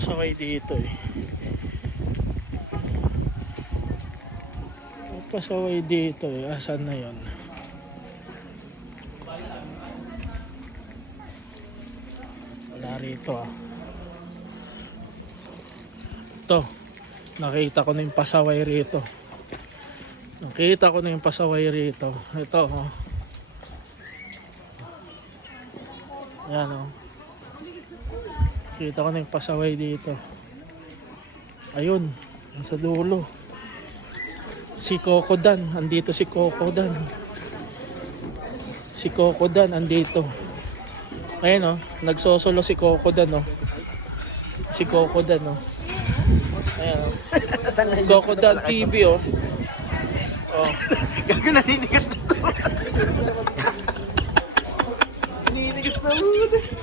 pasaway dito eh. May pasaway dito eh. Asan na yon? Wala rito ah. Ito. Nakita ko na yung pasaway rito. Nakita ko na yung pasaway rito. Ito oh. Ayan oh. Kita ko na yung pasaway dito. Ayun, nasa dulo. Si Coco Dan, andito si Coco Dan. Si Coco Dan andito. Ayun oh, nagsosolo si Coco Dan oh. Si Coco Dan oh. Ayan oh. Coco Dan TV oh. Oh. Gago, naninigas na to. Naninigas na ulo.